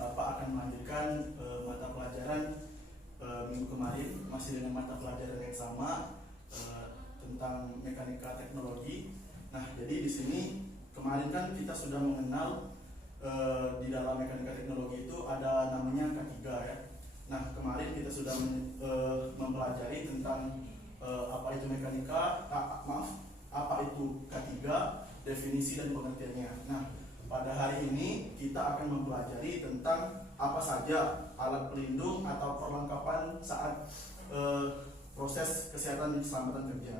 Bapak akan melanjutkan mata pelajaran minggu kemarin masih dengan mata pelajaran yang sama tentang mekanika teknologi. Nah, jadi di sini kemarin kan kita sudah mengenal di dalam mekanika teknologi itu ada namanya K3 ya. Nah, kemarin kita sudah mempelajari tentang apa itu mekanika, apa itu K3, definisi dan pengertiannya. Nah, pada hari ini kita akan mempelajari tentang apa saja alat pelindung atau perlengkapan saat proses kesehatan dan keselamatan kerja.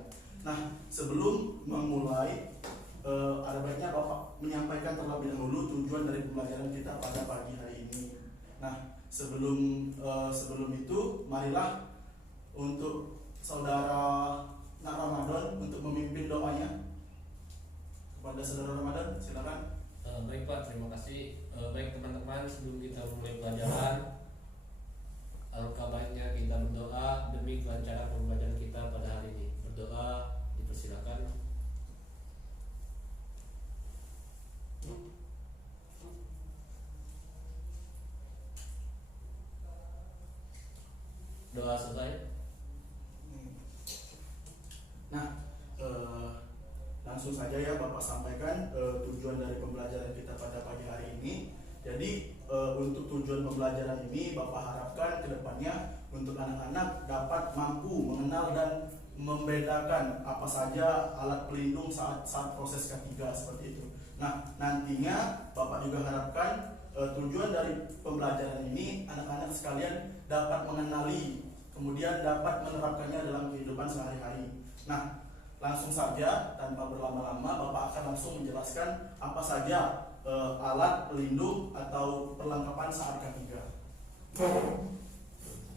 Nah, sebelum memulai ada baiknya Bapak menyampaikan terlebih dahulu tujuan dari pembelajaran kita pada pagi hari ini. Nah, sebelum itu marilah untuk saudara Nak Ramadan untuk memimpin doanya kepada saudara Ramadan, silakan. Baik Pak, terima kasih. Baik teman-teman, sebelum kita mulai pelajaran, alangkah baiknya kita berdoa demi kelancaran pembelajaran kita pada hari ini. Berdoa, dipersilakan. Doa selesai. Nah, langsung saja ya Bapak sampaikan tujuan dari pembelajaran kita pada pagi hari ini. Jadi untuk tujuan pembelajaran ini Bapak harapkan kedepannya untuk anak-anak dapat mampu mengenal dan membedakan apa saja alat pelindung saat proses K3 seperti itu. Nah, nantinya Bapak juga harapkan tujuan dari pembelajaran ini anak-anak sekalian dapat mengenali kemudian dapat menerapkannya dalam kehidupan sehari-hari. Nah, langsung saja tanpa berlama-lama Bapak akan langsung menjelaskan apa saja alat pelindung atau perlengkapan saat K3.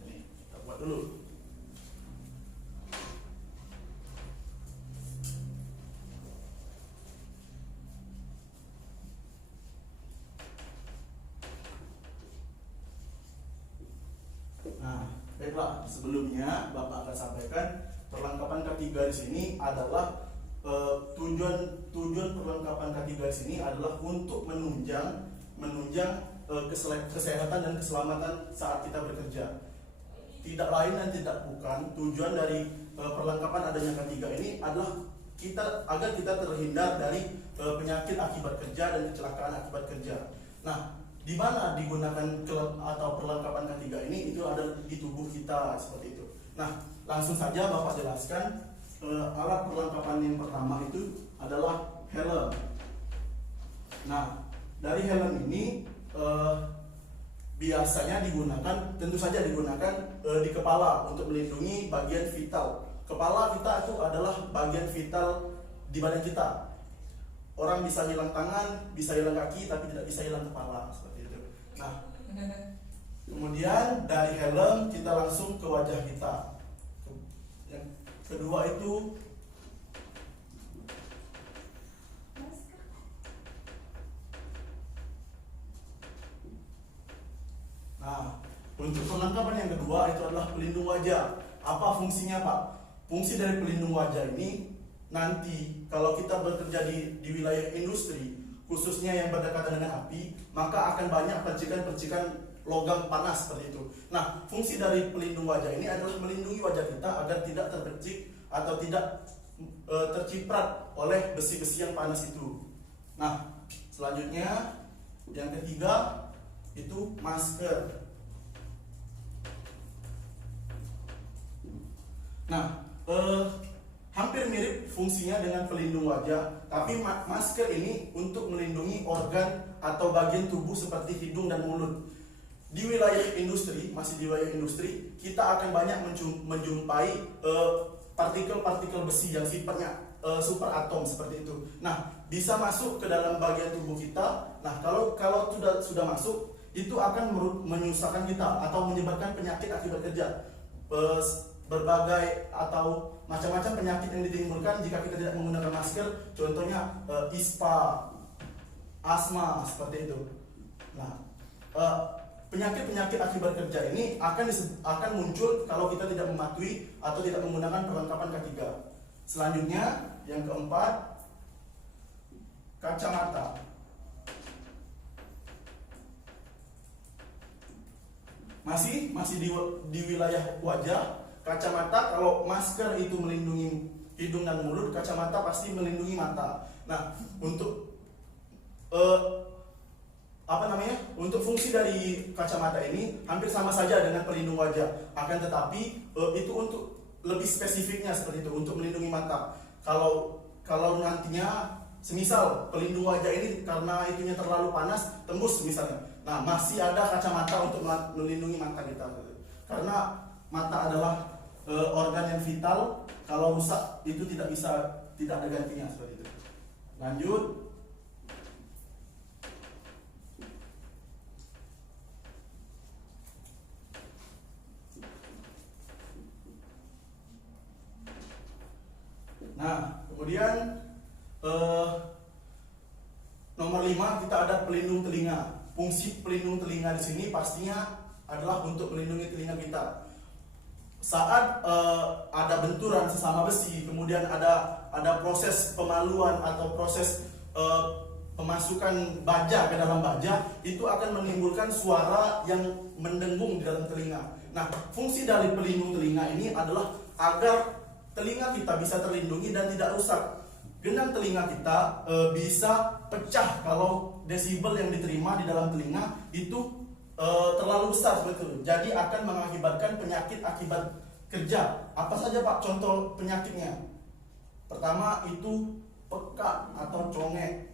Ini kita buat dulu. Nah, baiklah, sebelumnya Bapak akan sampaikan perlengkapan K3 di sini adalah tujuan perlengkapan K3 di sini adalah untuk menunjang kesehatan dan keselamatan saat kita bekerja. Tidak lain dan tidak bukan tujuan dari perlengkapan adanya K3 ini adalah agar kita terhindar dari penyakit akibat kerja dan kecelakaan akibat kerja. Nah, di mana digunakan atau perlengkapan K3 ini itu ada di tubuh kita seperti itu. Nah, langsung saja Bapak jelaskan alat perlengkapan yang pertama itu adalah helm. Nah, dari helm ini biasanya digunakan, tentu saja digunakan di kepala untuk melindungi bagian vital. Kepala kita itu adalah bagian vital di badan kita. Orang bisa hilang tangan, bisa hilang kaki, tapi tidak bisa hilang kepala seperti itu. Nah, kemudian dari helm kita langsung ke wajah kita. Yang kedua itu untuk perlengkapan yang kedua itu adalah pelindung wajah. Apa fungsinya Pak? Fungsi dari pelindung wajah ini nanti kalau kita bekerja di wilayah industri, khususnya yang berdekatan dengan api, maka akan banyak percikan-percikan logam panas seperti itu. Nah, fungsi dari pelindung wajah ini adalah melindungi wajah kita agar tidak terpercik atau tidak terciprat oleh besi-besi yang panas itu. Nah, selanjutnya yang ketiga itu masker. Nah, hampir mirip fungsinya dengan pelindung wajah, tapi masker ini untuk melindungi organ atau bagian tubuh seperti hidung dan mulut. Di wilayah industri, masih di wilayah industri, kita akan banyak menjumpai partikel-partikel besi yang sifatnya super atom seperti itu. Nah, bisa masuk ke dalam bagian tubuh kita. Nah, kalau sudah masuk, itu akan menyusahkan kita atau menyebabkan penyakit akibat kerja. Berbagai atau macam-macam penyakit yang ditimbulkan jika kita tidak menggunakan masker, contohnya ISPA, asma seperti itu. Nah, penyakit-penyakit akibat kerja ini akan muncul kalau kita tidak mematuhi atau tidak menggunakan perlengkapan K3. Selanjutnya yang keempat, kacamata. masih di wilayah wajah. Kacamata, kalau masker itu melindungi hidung dan mulut, kacamata pasti melindungi mata. Nah, untuk untuk fungsi dari kacamata ini hampir sama saja dengan pelindung wajah. Akan tetapi itu untuk lebih spesifiknya seperti itu, untuk melindungi mata. Kalau nantinya semisal pelindung wajah ini karena itunya terlalu panas tembus misalnya, nah masih ada kacamata untuk melindungi mata kita. Karena mata adalah organ yang vital, kalau rusak itu tidak ada gantinya seperti itu. Lanjut. Nah, kemudian nomor 5 kita ada pelindung telinga. Fungsi pelindung telinga di sini pastinya adalah untuk melindungi telinga kita. Saat ada benturan sesama besi, kemudian ada proses pemaluan atau proses pemasukan baja ke dalam baja, itu akan menimbulkan suara yang mendengung di dalam telinga. Nah, fungsi dari pelindung telinga ini adalah agar telinga kita bisa terlindungi dan tidak rusak. Genang telinga kita bisa pecah kalau desibel yang diterima di dalam telinga itu terlalu besar seperti itu. Jadi akan mengakibatkan penyakit akibat kerja. Apa saja Pak contoh penyakitnya? Pertama itu peka atau congek.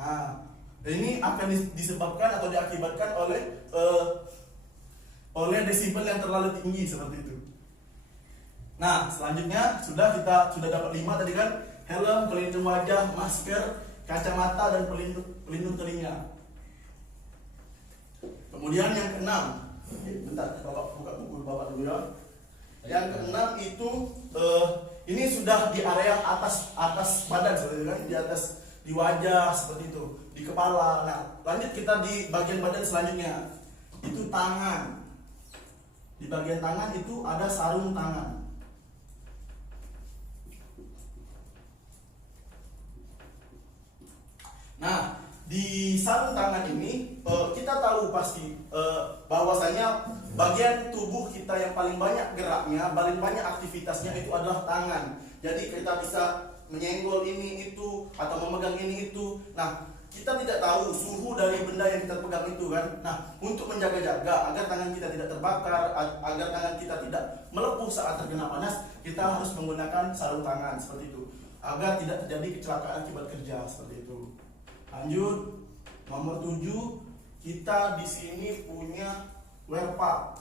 Nah, ini akan disebabkan atau diakibatkan oleh desibel yang terlalu tinggi seperti itu. Nah, selanjutnya sudah dapat 5 tadi kan, helm, pelindung wajah, masker, kacamata, dan pelindung telinga. Kemudian yang ke-6, bentar, Bapak buka buku Bapak dulu ya. Yang ke-6 itu ini sudah di area atas badan seperti itu kan, di wajah seperti itu, di kepala. Nah, lanjut kita di bagian badan selanjutnya. Itu tangan. Di bagian tangan itu ada sarung tangan. Nah, di sarung tangan ini kita tahu pasti bahwasanya bagian tubuh kita yang paling banyak geraknya, paling banyak aktivitasnya itu adalah tangan. Jadi kita bisa menyenggol ini itu atau memegang ini itu. Nah, kita tidak tahu suhu dari benda yang kita pegang itu kan. Nah, untuk menjaga-jaga agar tangan kita tidak terbakar, agar tangan kita tidak melepuh saat terkena panas, kita harus menggunakan sarung tangan seperti itu, agar tidak terjadi kecelakaan akibat kerja seperti itu. Lanjut, nomor 7 kita di sini punya wear pack.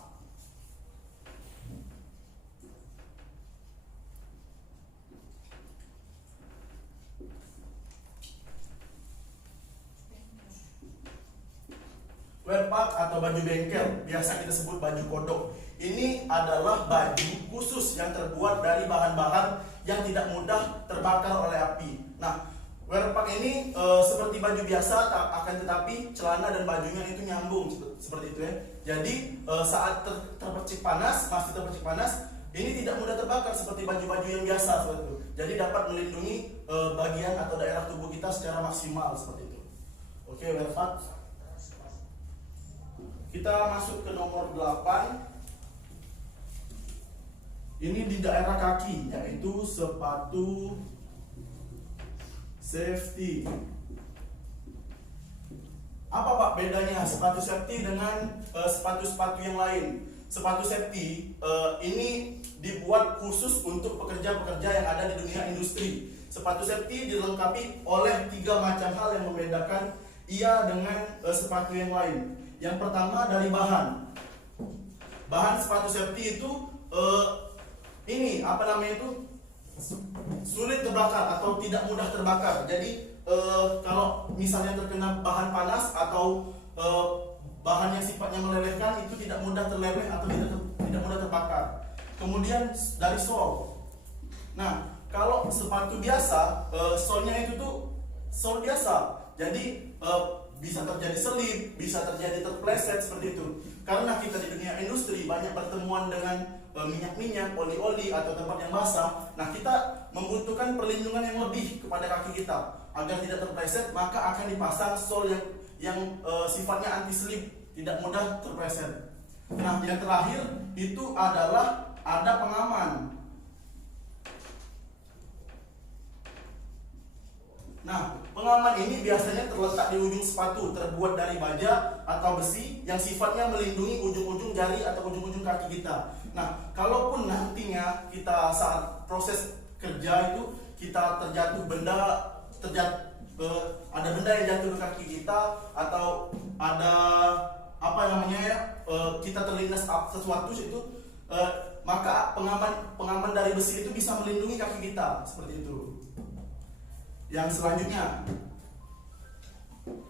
Wear pack atau baju bengkel, biasa kita sebut baju kodok. Ini adalah baju khusus yang terbuat dari bahan-bahan yang tidak mudah terbakar oleh api. Nah, wear pack ini seperti baju biasa, akan tetapi celana dan bajunya itu nyambung seperti itu ya. Jadi saat terpercik panas, ini tidak mudah terbakar seperti baju-baju yang biasa seperti itu. Jadi dapat melindungi bagian atau daerah tubuh kita secara maksimal seperti itu. Oke, wear pack. Kita masuk ke nomor 8. Ini di daerah kaki, yaitu sepatu safety. Apa Pak bedanya sepatu safety dengan sepatu-sepatu yang lain? Sepatu safety ini dibuat khusus untuk pekerja-pekerja yang ada di dunia industri. Sepatu safety dilengkapi oleh 3 macam hal yang membedakan ia dengan sepatu yang lain. Yang pertama dari bahan. Bahan sepatu safety itu sulit terbakar atau tidak mudah terbakar. Jadi kalau misalnya terkena bahan panas atau bahan yang sifatnya melelehkan, itu tidak mudah terleleh atau tidak mudah terbakar. Kemudian dari sol. Nah, kalau sepatu biasa, solnya itu tuh sol biasa. Jadi bisa terjadi selip, bisa terjadi terpleset seperti itu. Karena kita di dunia industri banyak bertemuan dengan minyak-minyak, oli-oli atau tempat yang basah. Nah, kita membutuhkan perlindungan yang lebih kepada kaki kita agar tidak terpleset, maka akan dipasang sol yang sifatnya anti slip tidak mudah terpleset. Nah, yang terakhir itu adalah ada pengaman. Nah, pengaman ini biasanya terletak di ujung sepatu, terbuat dari baja atau besi yang sifatnya melindungi ujung-ujung jari atau ujung-ujung kaki kita. Nah, kalaupun nantinya kita saat proses kerja itu kita terjatuh ada benda yang jatuh ke kaki kita, atau ada kita terlindas sesuatu itu, maka pengaman dari besi itu bisa melindungi kaki kita seperti itu. Yang selanjutnya,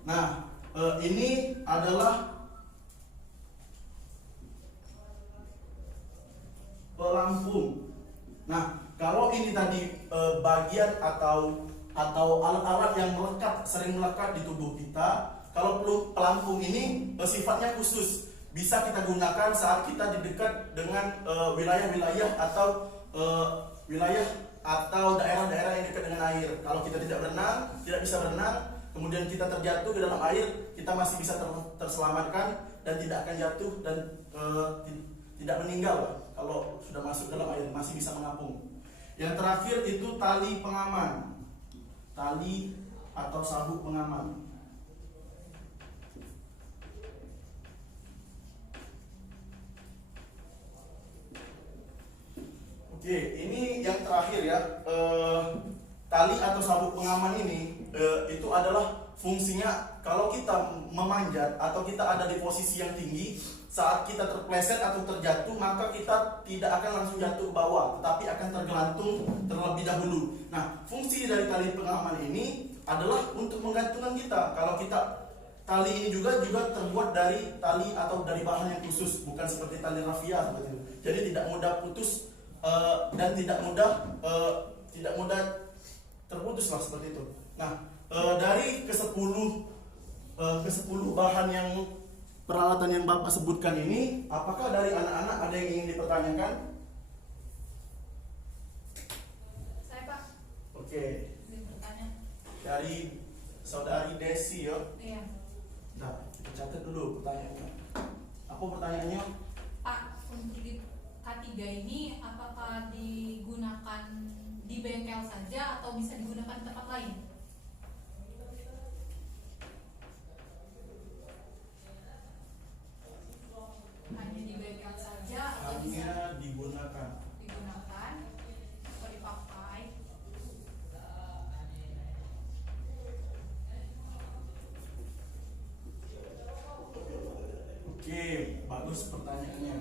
nah ini adalah pelampung. Nah, kalau ini tadi bagian atau alat-alat yang sering melekat di tubuh kita, kalau pelampung ini sifatnya khusus, bisa kita gunakan saat kita di dekat dengan wilayah-wilayah atau daerah-daerah yang dekat dengan air. Kalau kita tidak bisa berenang, kemudian kita terjatuh ke dalam air, kita masih bisa terselamatkan dan tidak akan jatuh dan tidak meninggal. Kalau sudah masuk dalam air masih bisa mengapung. Yang terakhir itu tali pengaman, tali atau sabuk pengaman. Oke, ini yang terakhir ya. Tali atau sabuk pengaman ini itu adalah fungsinya kalau kita memanjat atau kita ada di posisi yang tinggi, saat kita terpleset atau terjatuh, maka kita tidak akan langsung jatuh ke bawah, tetapi akan tergelantung terlebih dahulu. Nah, fungsi dari tali pengaman ini adalah untuk menggantungkan kita. Kalau tali ini juga terbuat dari tali atau dari bahan yang khusus, bukan seperti tali rafia seperti itu. Jadi tidak mudah putus dan tidak mudah terputus lah seperti itu. Nah, dari ke 10 bahan yang peralatan yang Bapak sebutkan ini, apakah dari anak-anak ada yang ingin dipertanyakan? Saya, Pak. Oke. Izin bertanya. Dari saudari Desi ya. Iya. Nah, kita catat dulu pertanyaannya. Apa pertanyaannya? Pak, untuk di K3 ini apakah digunakan di bengkel saja atau bisa digunakan di tempat lain? Hanya di bengkel saja atau bisa Hanya digunakan. atau dipakai? Oke, bagus pertanyaannya.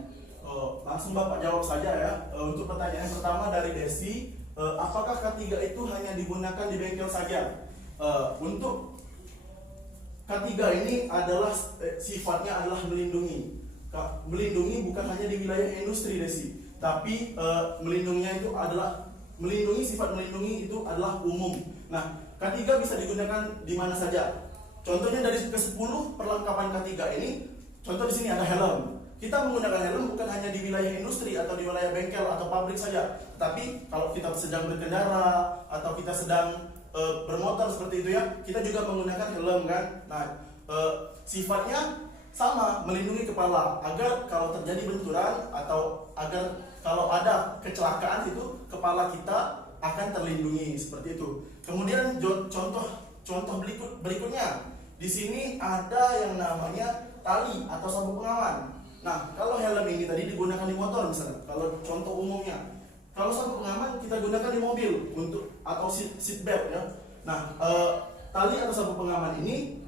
Langsung Bapak jawab saja ya. Untuk pertanyaan pertama dari Desi, apakah K3 itu hanya digunakan di bengkel saja? Untuk K3 ini adalah sifatnya adalah melindungi. Melindungi bukan hanya di wilayah industri, Desi, tapi melindunginya itu adalah sifat melindungi itu adalah umum. Nah, K3 bisa digunakan di mana saja. Contohnya dari ke-10 perlengkapan K3 ini, contoh di sini ada helm. Kita menggunakan helm bukan hanya di wilayah industri atau di wilayah bengkel atau pabrik saja, tapi kalau kita sedang berkendara atau kita sedang bermotor seperti itu ya, kita juga menggunakan helm kan. Nah, sifatnya sama, melindungi kepala agar kalau terjadi benturan atau agar kalau ada kecelakaan itu kepala kita akan terlindungi seperti itu. Kemudian contoh berikutnya, di sini ada yang namanya tali atau sabuk pengaman. Nah, kalau helm ini tadi digunakan di motor misalnya, kalau contoh umumnya. Kalau sabuk pengaman kita gunakan di mobil atau seat belt ya. Nah, tali atau sabuk pengaman ini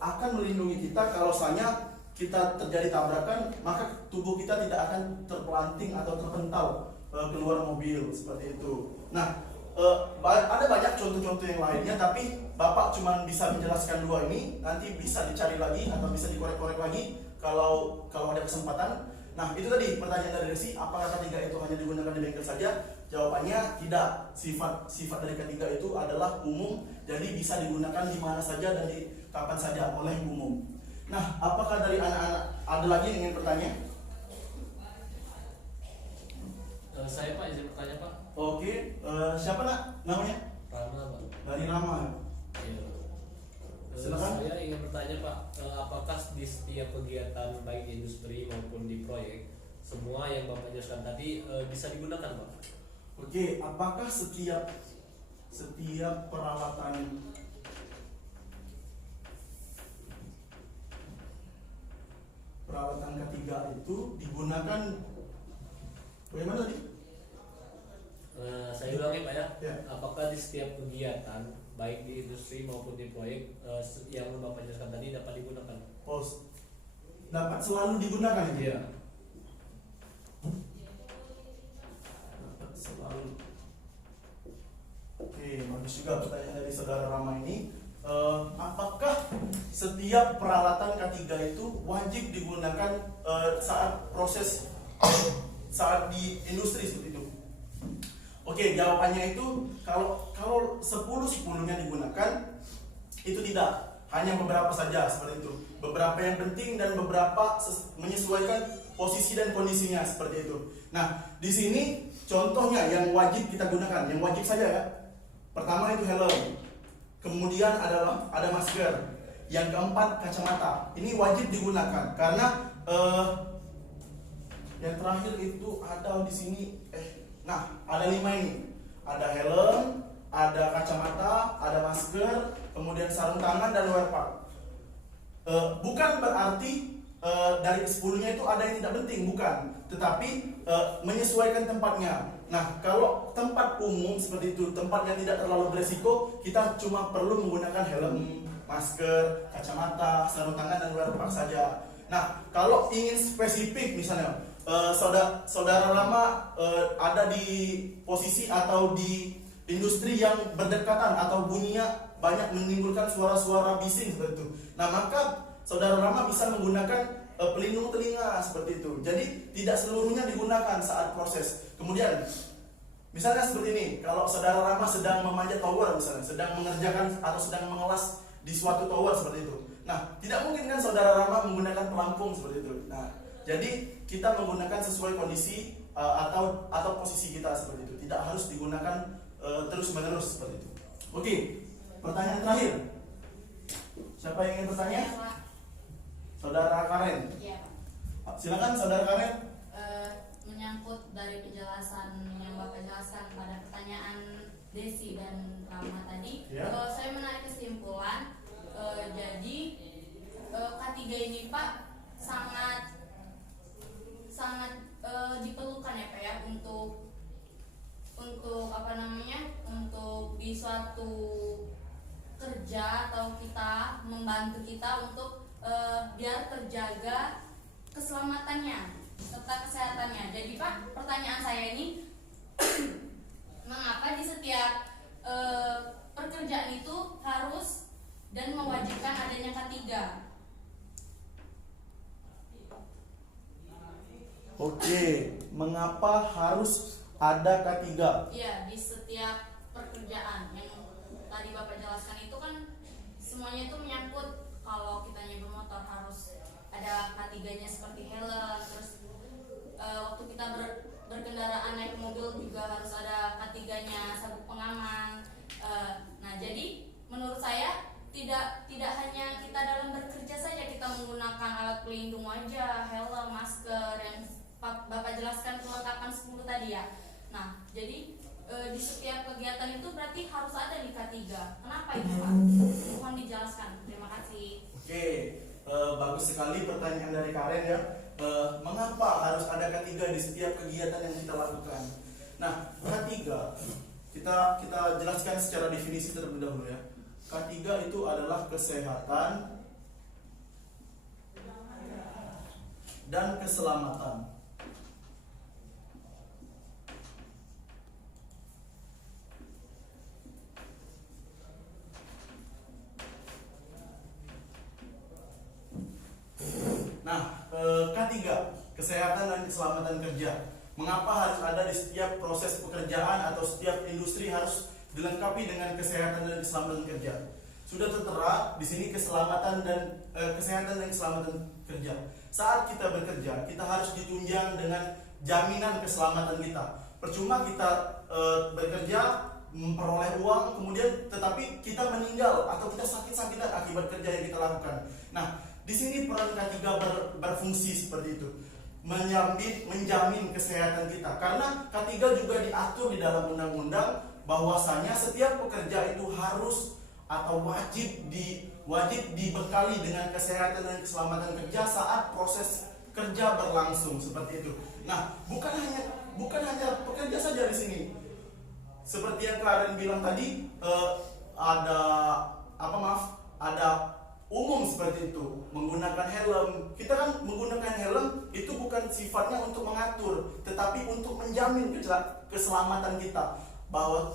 akan melindungi kita kalau misalnya kita terjadi tabrakan, maka tubuh kita tidak akan terpelanting atau terpental keluar mobil seperti itu. Nah, ada banyak contoh-contoh yang lainnya, tapi Bapak cuma bisa menjelaskan 2 ini. Nanti bisa dicari lagi atau bisa dikorek-korek lagi kalau ada kesempatan. Nah, itu tadi pertanyaan dari Desi, apakah K3 itu hanya digunakan di bengkel saja? Jawabannya tidak. Sifat dari K3 itu adalah umum, jadi bisa digunakan di mana saja dan di kapan saja oleh umum. Nah, apakah dari anak-anak ada lagi yang ingin bertanya? Saya Pak, izin bertanya Pak. Oke, siapa nak namanya? Rama Pak. Dari Rama. Iya. Silakan. Saya ingin bertanya Pak, apakah di setiap kegiatan baik di industri maupun di proyek, semua yang Bapak jelaskan tadi bisa digunakan, Pak? Oke, apakah setiap peralatan ketiga itu digunakan bagaimana tadi? Saya ulangi Pak ya. Ya. Apakah di setiap kegiatan baik di industri maupun di proyek yang Bapak jelaskan tadi dapat digunakan? Oh, dapat selalu digunakan itu? Iya. Dapat selalu. Oke, bagus juga pertanyaan dari saudara Rama ini. Apakah setiap peralatan K3 itu wajib digunakan saat proses saat di industri seperti itu? Oke, jawabannya itu kalau 10-10-nya digunakan itu tidak, hanya beberapa saja seperti itu. Beberapa yang penting dan beberapa menyesuaikan posisi dan kondisinya seperti itu. Nah, di sini contohnya yang wajib kita gunakan, yang wajib saja ya. Pertama itu helm, kemudian ada masker, yang keempat kacamata. Ini wajib digunakan karena yang terakhir itu ada di sini. Nah, ada 5 ini. Ada helm, ada kacamata, ada masker, kemudian sarung tangan dan wear pack. Bukan berarti dari 10-nya itu ada yang tidak penting, bukan. Tetapi menyesuaikan tempatnya. Nah, kalau tempat umum seperti itu, tempat yang tidak terlalu beresiko, kita cuma perlu menggunakan helm, masker, kacamata, sarung tangan dan wear pack saja. Nah, kalau ingin spesifik misalnya saudara Rama ada di posisi atau di industri yang berdekatan atau bunyinya banyak menimbulkan suara-suara bising seperti itu. Nah, maka saudara Rama bisa menggunakan pelindung telinga seperti itu. Jadi tidak seluruhnya digunakan saat proses. Kemudian misalnya seperti ini, kalau saudara Rama sedang memanjat tower misalnya, sedang mengerjakan atau sedang mengelas di suatu tower seperti itu. Nah, tidak mungkin kan saudara Rama menggunakan pelampung seperti itu. Nah, jadi kita menggunakan sesuai kondisi atau posisi kita seperti itu. Tidak harus digunakan terus-menerus seperti itu. Oke, pertanyaan terakhir. Siapa yang ingin bertanya? Ya, Pak. Saudara Karen. Iya, Pak. Silakan saudara Karen. Menyangkut dari penjelasan yang Bapak jelaskan pada pertanyaan Desi dan Rama tadi, Ya. saya menarik kesimpulan. Jadi K3 ini Pak sangat diperlukan ya Pak ya untuk untuk di suatu kerja atau kita membantu kita untuk biar terjaga keselamatannya serta kesehatannya. Jadi Pak, pertanyaan saya ini mengapa di setiap pekerjaan itu harus dan mewajibkan adanya K3? Oke, mengapa harus ada K3? Iya, di setiap pekerjaan yang tadi Bapak jelaskan itu kan semuanya itu menyangkut kalau kita bermotor harus ada K3-nya seperti helm, terus waktu kita berkendaraan naik mobil juga harus ada K3-nya, sabuk pengaman. Nah, jadi menurut saya tidak hanya kita dalam bekerja saja kita menggunakan alat pelindung wajah, helm, masker yang Bapak jelaskan kelengkapan 10 tadi ya. Nah, jadi di setiap kegiatan itu berarti harus ada di K3. Kenapa itu Pak? Mohon dijelaskan. Terima kasih. Oke, bagus sekali pertanyaan dari Karen ya. Mengapa harus ada K3 di setiap kegiatan yang kita lakukan? Nah, K3 kita jelaskan secara definisi terlebih dahulu ya. K3 itu adalah kesehatan dan keselamatan. Nah, K3, kesehatan dan keselamatan kerja. Mengapa harus ada di setiap proses pekerjaan atau setiap industri harus dilengkapi dengan kesehatan dan keselamatan kerja? Sudah tertera di sini kesehatan dan keselamatan kerja. Saat kita bekerja, kita harus ditunjang dengan jaminan keselamatan kita. Percuma kita bekerja memperoleh uang kemudian tetapi kita meninggal atau kita sakit-sakitan akibat kerja yang kita lakukan. Nah, di sini peran K3 berfungsi seperti itu, menjamin kesehatan kita. Karena K3 juga diatur di dalam undang-undang bahwasanya setiap pekerja itu harus atau wajib dibekali dengan kesehatan dan keselamatan kerja saat proses kerja berlangsung seperti itu. Nah, bukan hanya pekerja saja di sini. Seperti yang Karen bilang tadi, ada umum seperti itu, menggunakan helm. Kita kan menggunakan helm itu bukan sifatnya untuk mengatur, tetapi untuk menjamin keselamatan kita, bahwa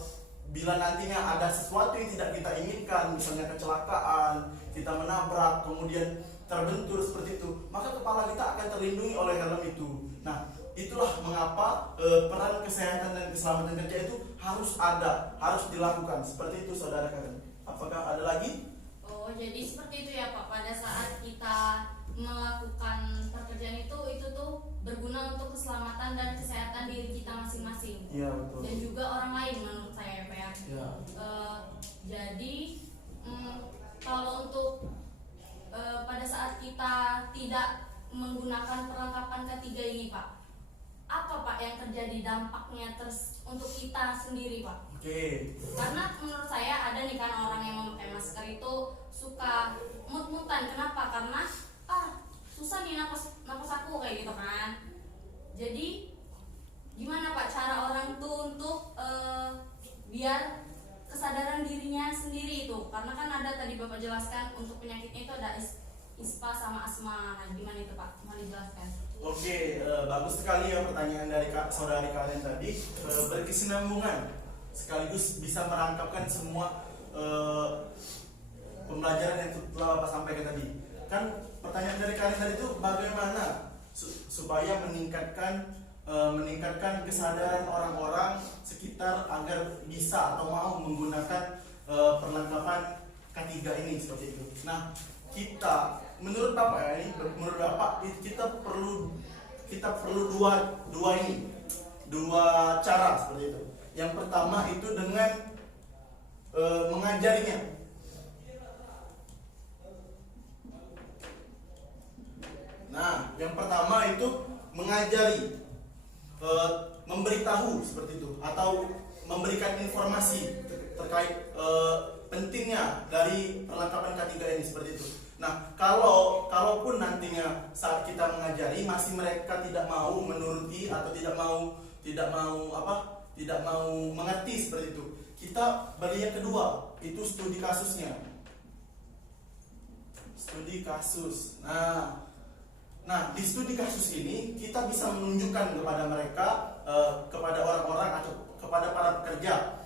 bila nantinya ada sesuatu yang tidak kita inginkan, misalnya kecelakaan, kita menabrak, kemudian terbentur seperti itu, maka kepala kita akan terlindungi oleh helm itu. Nah, itulah mengapa peran kesehatan dan keselamatan kerja itu harus dilakukan. Seperti itu, Saudara Karen. Apakah ada lagi? Oh, jadi seperti itu ya Pak. Pada saat kita melakukan pekerjaan itu tuh berguna untuk keselamatan dan kesehatan diri kita masing-masing. Iya, betul. Dan juga orang lain menurut saya ya Pak ya. Ya. Jadi kalau untuk pada saat kita tidak menggunakan perlengkapan ketiga ini Pak, apa Pak yang terjadi dampaknya untuk kita sendiri Pak? Oke. Karena menurut saya ada nih kan orang yang memakai masker itu suka mut-mutan. Kenapa? Karena susah nih napas aku kayak gitu kan. Jadi gimana Pak cara orang tuh untuk biar kesadaran dirinya sendiri itu? Karena kan ada tadi Bapak jelaskan untuk penyakitnya itu ada ISPA sama asma. Nah, gimana itu Pak? Mau dijelaskan? Oke, bagus sekali ya pertanyaan dari Saudari Karen tadi, berkesinambungan sekaligus bisa merangkapkan semua pembelajaran yang telah Bapak sampaikan tadi. Kan pertanyaan dari Karen tadi itu bagaimana supaya meningkatkan kesadaran orang-orang sekitar agar bisa atau mau menggunakan perlengkapan K3 ini seperti itu. Nah, menurut Bapak kita perlu dua cara seperti itu. Yang pertama itu dengan mengajarinya. Nah, yang pertama itu mengajari, memberitahu seperti itu, atau memberikan informasi terkait pentingnya dari perlengkapan K3 ini seperti itu. Nah, kalaupun nantinya saat kita mengajari masih mereka tidak mau menuruti atau tidak mau mengerti seperti itu, kita beri yang kedua, itu studi kasusnya. Studi kasus. Nah, di studi kasus ini kita bisa menunjukkan kepada mereka, kepada orang-orang atau kepada para pekerja,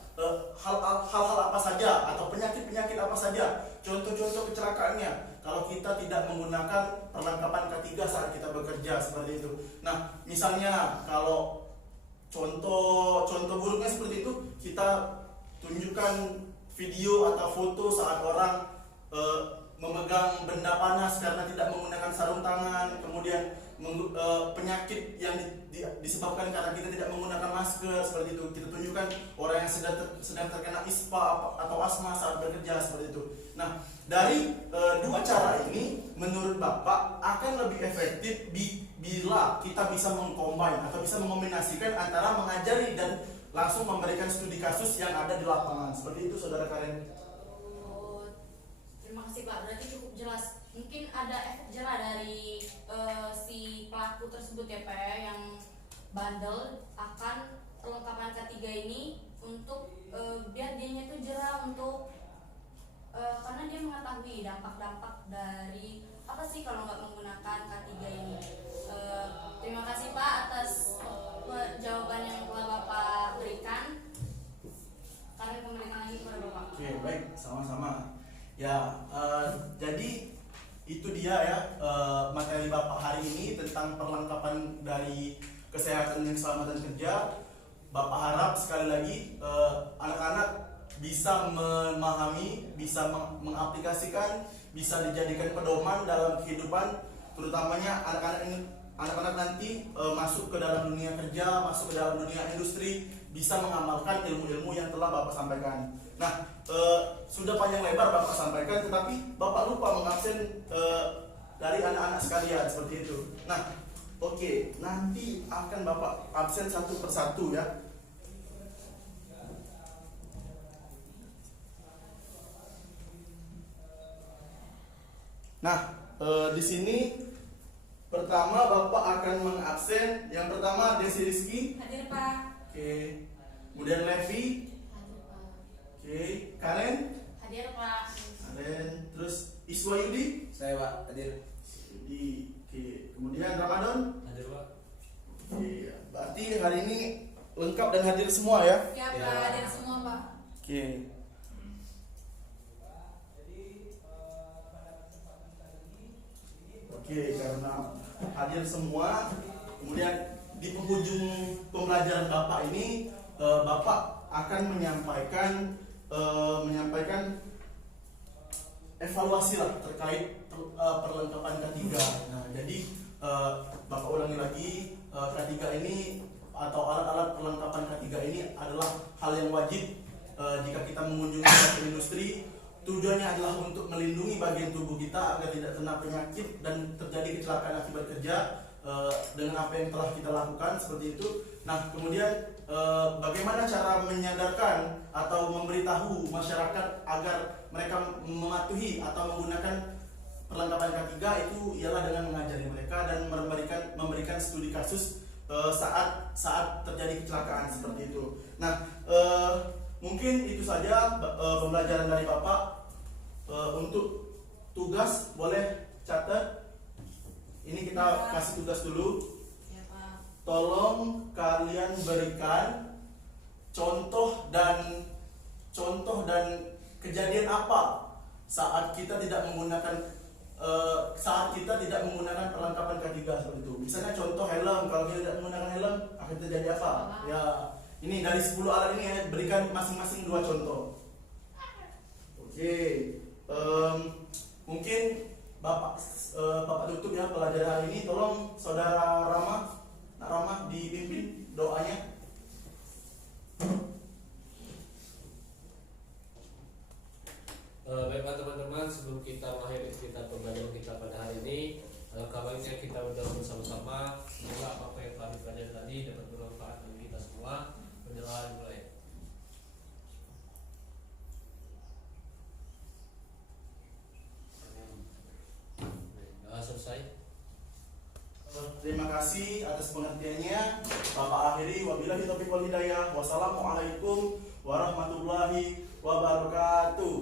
hal-hal apa saja atau penyakit-penyakit apa saja, contoh-contoh kecelakaannya kalau kita tidak menggunakan perlengkapan K3 saat kita bekerja seperti itu. Nah, misalnya kalau contoh buruknya seperti itu, kita tunjukkan video atau foto saat orang memegang benda panas karena tidak menggunakan sarung tangan, kemudian penyakit yang disebabkan karena kita tidak menggunakan masker seperti itu. Kita tunjukkan orang yang sedang terkena ISPA atau asma saat bekerja seperti itu. Nah, dari dua cara ini menurut Bapak akan lebih efektif bila kita bisa mengcombine atau bisa mengombinasikan antara mengajari dan langsung memberikan studi kasus yang ada di lapangan. Seperti itu, Saudara Karen. Terima kasih Pak, berarti cukup jelas. Mungkin ada efek jerah dari si pelaku tersebut ya Pak ya, yang bandel akan perlengkapan K3 ini untuk biar dianya itu jerah untuk karena dia mengetahui dampak-dampak dari apa sih kalau nggak menggunakan K3 ini. Terima kasih Pak atas jawaban yang telah Bapak berikan. Kami kembalikan lagi kepada Bapak. Oke, baik, sama-sama. Ya, jadi itu dia ya materi Bapak hari ini tentang perlengkapan dari kesehatan dan keselamatan kerja. Bapak harap sekali lagi anak-anak bisa memahami, bisa mengaplikasikan, bisa dijadikan pedoman dalam kehidupan, terutamanya anak-anak nanti masuk ke dalam dunia kerja, masuk ke dalam dunia industri, bisa mengamalkan ilmu-ilmu yang telah Bapak sampaikan. Nah, sudah panjang lebar Bapak sampaikan, tetapi Bapak lupa mengabsen dari anak-anak sekalian seperti itu. Nah, oke, nanti akan Bapak absen satu persatu ya. Nah, di sini pertama Bapak akan mengabsen. Yang pertama Desi Rizky. Hadir Pak. Oke. Kemudian Levi. Hadir Pak. Oke. Karen. Hadir Pak. Karen. Terus Iswa Yudi. Saya Pak, hadir. Yudi. Oke. Kemudian Ramadan. Hadir Pak. Oke. Berarti hari ini lengkap dan hadir semua ya. Ya Ya. Pak, hadir semua Pak. Oke. Oke, karena hadir semua, kemudian di penghujung pembelajaran Bapak ini, Bapak akan menyampaikan evaluasi lah terkait perlengkapan K3. Nah, jadi Bapak ulangi lagi, K3 ini atau alat-alat perlengkapan K3 ini adalah hal yang wajib jika kita mengunjungi suatu industri. Tujuannya adalah untuk melindungi bagian tubuh kita agar tidak kena penyakit dan terjadi kecelakaan akibat kerja dengan apa yang telah kita lakukan seperti itu. Nah, kemudian bagaimana cara menyadarkan atau memberitahu masyarakat agar mereka mematuhi atau menggunakan perlengkapan K3 itu ialah dengan mengajari mereka dan memberikan studi kasus saat terjadi kecelakaan seperti itu. Nah, mungkin itu saja pembelajaran dari Bapak. Untuk tugas boleh catat. Ini kita kasih tugas dulu. Ya Pak. Tolong kalian berikan contoh dan kejadian apa saat kita tidak menggunakan perlengkapan K3 seperti itu. Misalnya contoh helm, kalau kita tidak menggunakan helm akan terjadi apa? Ya, ini dari 10 alat ini ya, berikan masing-masing 2 contoh. Oke. Mungkin Bapak tutup ya pelajaran hari ini. Tolong Saudara Rama dipimpin doanya. Baiklah teman-teman, sebelum kita mengakhiri pembelajaran kita pada hari ini, kabarnya kita berdoa bersama-sama semoga apa yang telah dipelajari tadi dapat bermanfaat bagi kita semua. Berdoa dimulai. Selesai. Terima kasih atas pengertiannya. Bapak akhiri, wabillahi taufiq wal hidayah. Wassalamualaikum warahmatullahi wabarakatuh.